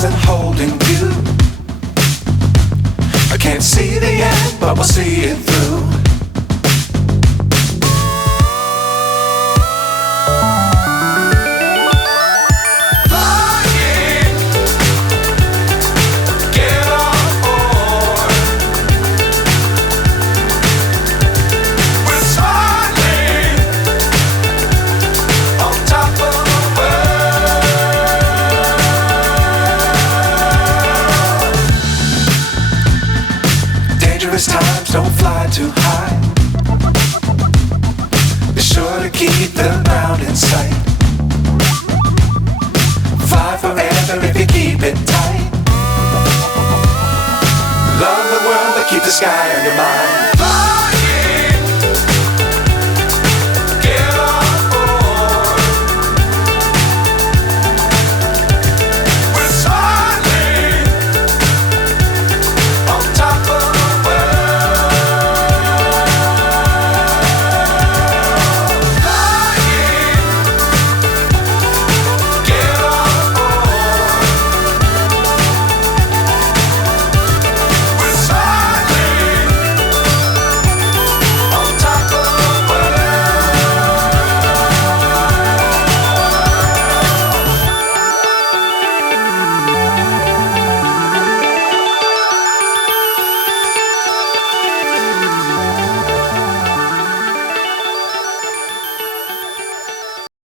wasn't holding you. I can't see the end, but we'll see it through. Times don't fly too high. Be sure to keep the ground in sight. Fly forever if you keep it tight. Love the world but keep the sky on your mind.